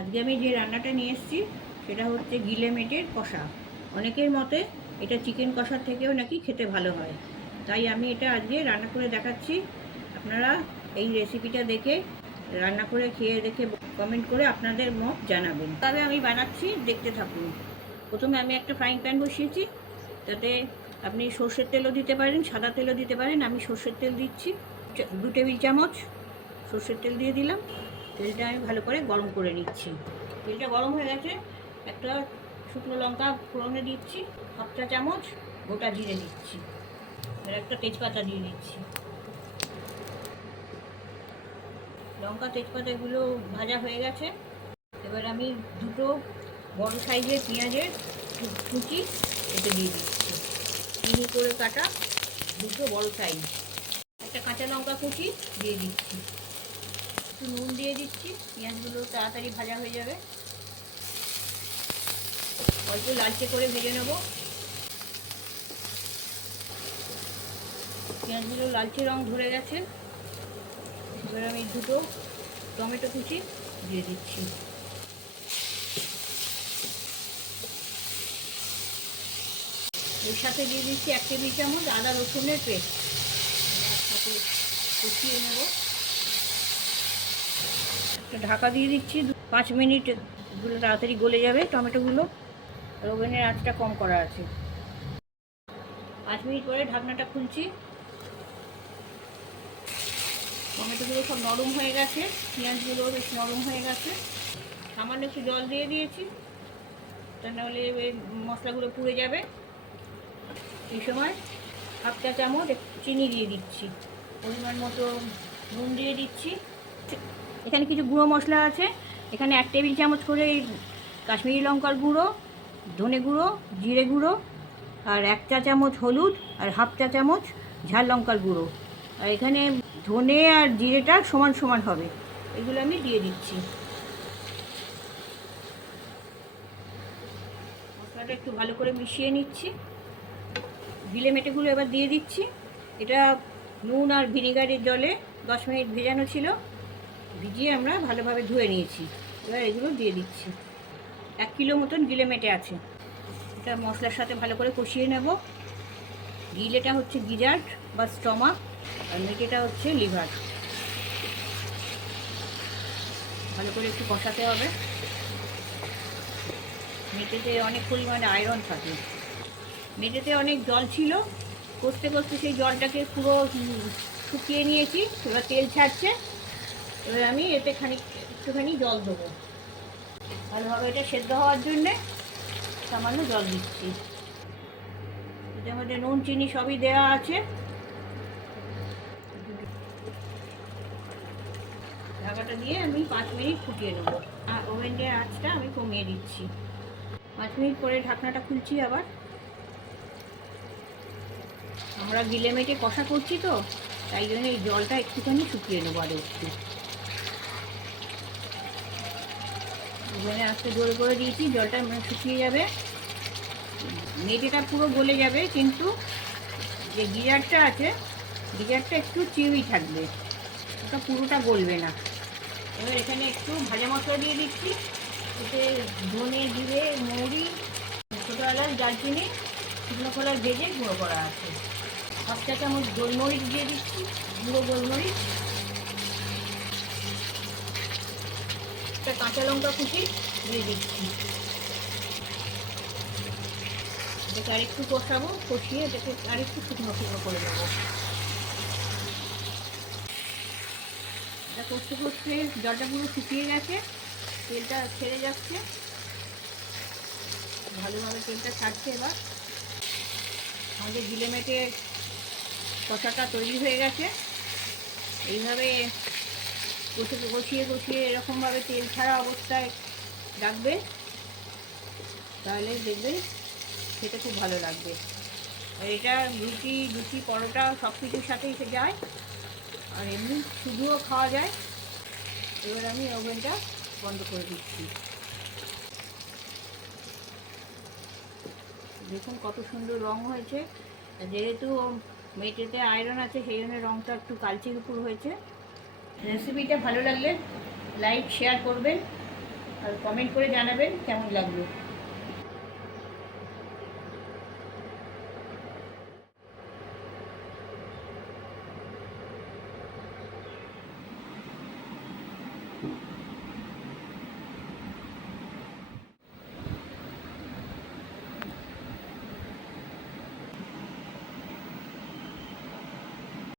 আজকে আমি যে রান্নাটা নিয়ে এসেছি সেটা হচ্ছে গিলে মেটের কষা। অনেকের মতে এটা চিকেন কষার থেকেও নাকি খেতে ভালো হয়, তাই আমি এটা আজকে রান্না করে দেখাচ্ছি। আপনারা এই রেসিপিটা দেখে রান্না করে খেয়ে দেখে কমেন্ট করে আপনাদের মত জানাবেন। তবে আমি বানাচ্ছি, দেখতে থাকুন। প্রথমে আমি একটা ফ্রাইং প্যান বসিয়েছি, তাতে আপনি সর্ষের তেলও দিতে পারেন, সাদা তেলও দিতে পারেন। আমি সর্ষের তেল দিচ্ছি, 2 টেবিল চামচ সর্ষের তেল দিয়ে দিলাম। তেলটা আমি ভালো করে গরম করে নিচ্ছি। তেলটা গরম হয়ে গেছে, একটা শুকনো লঙ্কা ফোড়নে দিচ্ছি, 1/2 চা চামচ গোটা জিরে দিচ্ছি, আর একটা তেজপাতা দিয়ে দিচ্ছি। লঙ্কা তেজপাতা এগুলো ভাজা হয়ে গেছে। এবার আমি 2 বড় সাইজের পেঁয়াজের কুচি এতে দিয়ে দিচ্ছি, মিহি করে কাটা 2 বড় সাইজ। একটা কাঁচা লঙ্কা কুচি দিয়ে দিচ্ছি, একটু নুন দিয়ে দিচ্ছি, পেঁয়াজগুলো তাড়াতাড়ি ভাজা হয়ে যাবে। অল্প লালচে করে ভেজে নেব। পেঁয়াজগুলো লালচে রং ধরে গেছে। এবার আমি 2 টমেটো কুচি দিয়ে দিচ্ছি। এর সাথে দিয়ে দিচ্ছি 1 টেবিল চামচ আদা রসুনের পেস্ট। একসাথে কষিয়ে নেব। একটা ঢাকা দিয়ে দিচ্ছি, 5 মিনিট। এগুলো তাড়াতাড়ি গলে যাবে টমেটোগুলো, আর ওভেনের আঁচটা কম করা আছে। 5 মিনিট পরে ঢাকনাটা খুলছি। টমেটোগুলো সব নরম হয়ে গেছে, পেঁয়াজগুলো বেশ নরম হয়ে গেছে। সামান্য একটু জল দিয়ে দিয়েছি, তা নাহলে মশলাগুলো পুড়ে যাবে। এই সময় 1/2 চা চামচ চিনি দিয়ে দিচ্ছি, পরিমাণ মতো নুন দিয়ে দিচ্ছি। এখানে কিছু গুঁড়ো মশলা আছে। এখানে 1 টেবিল চামচ করে কাশ্মীরি লঙ্কার গুঁড়ো, ধনে গুঁড়ো, জিরে গুঁড়ো, আর 1 চা চামচ হলুদ, আর 1/2 চা চামচ ঝাল লঙ্কার গুঁড়ো। আর এখানে ধনে আর জিরেটা সমান সমান হবে, এগুলো আমি দিয়ে দিচ্ছি। মশলাটা একটু ভালো করে মিশিয়ে নিচ্ছি। গিলে মেটেগুলো এবার দিয়ে দিচ্ছি। এটা নুন আর ভিনিগারের জলে 10 মিনিট ভেজানো ছিল, ভিজিয়ে আমরা ভালোভাবে ধুয়ে নিয়েছি। এবার এগুলো দিয়ে দিচ্ছি। 1 কিলো মতন গিলে মেটে আছে। এটা মশলার সাথে ভালো করে কষিয়ে নেব। গিলেটা হচ্ছে গিজার্ড বা স্টমাক, আর মেটেটা হচ্ছে লিভার। ভালো করে একটু কষাতে হবে। মেটেতে অনেক পরিমাণে আয়রন থাকে। মেটেতে অনেক জল ছিল, কষতে কষতে সেই জলটাকে পুরো শুকিয়ে নিয়েছি। এবার তেল ছাড়ছে। এবার আমি এতে একটুখানি জল দেবো, ভালোভাবে এটা সেদ্ধ হওয়ার জন্যে সামান্য জল দিচ্ছি। এটার মধ্যে নুন চিনি সবই দেওয়া আছে। ঢাকাটা দিয়ে আমি 5 মিনিট ফুটিয়ে নেবো, আর ওভেনের আঁচটা আমি কমিয়ে দিচ্ছি। 5 মিনিট পরে ঢাকনাটা খুলছি আবার। আমরা গিলে মেটে কষা করছি তো, তাই জন্য এই জলটা একটুখানি শুকিয়ে নেবো আরও একটু। ওভেনের আঁচটা জোর করে দিয়েছি, জলটা শুকিয়ে যাবে, মেটেটা পুরো গলে যাবে, কিন্তু যে গিজারটা আছে গিজারটা একটু চিউই থাকবে, ওটা পুরোটা গলবে না। এবার এখানে একটু ভাজা মশলা দিয়ে দিচ্ছি। এতে ধনে, জিরে, মৌরি, ছোটো এলাচ, দারচিনি, শুকনো খোলার ভেজে গুঁড়ো করা আছে। 1/2 চা চামচ গোলমরিচ দিয়ে দিচ্ছি, গুঁড়ো গোলমরিচ। একটা কাঁচা লঙ্কা কুচি দিয়ে দিচ্ছি। এটাকে আরেকটু কষাবো, কষিয়ে এটাকে আরেকটু শুকনো শুকনো করে দেবো। এটা কষতে কষতে জলটা পুরো শুকিয়ে গেছে, তেলটা ছেড়ে যাচ্ছে, ভালোভাবে তেলটা ছাড়ছে। এবার আমাদের গিলে মেটে কষাটা তৈরি হয়ে গেছে। এইভাবে কষিয়ে কষিয়ে এরকমভাবে তেল ছাড়া অবস্থায় রাখবে, তাহলে দেখবেন খেতে খুব ভালো লাগবে। আর এটা লুচি পরোটা সব কিছুর সাথেই যায়, আর এমনি শুধুও খাওয়া যায়। এবার আমি ওভেনটা বন্ধ করে দিচ্ছি। দেখুন কত সুন্দর রং হয়েছে। যেহেতু মেটেতে আয়রন আছে, সেই জন্য রংটা একটু কালচে উপর হয়েছে। রেসিপিটা ভালো লাগলে লাইক শেয়ার করবেন, আর কমেন্ট করে জানাবেন কেমন লাগলো।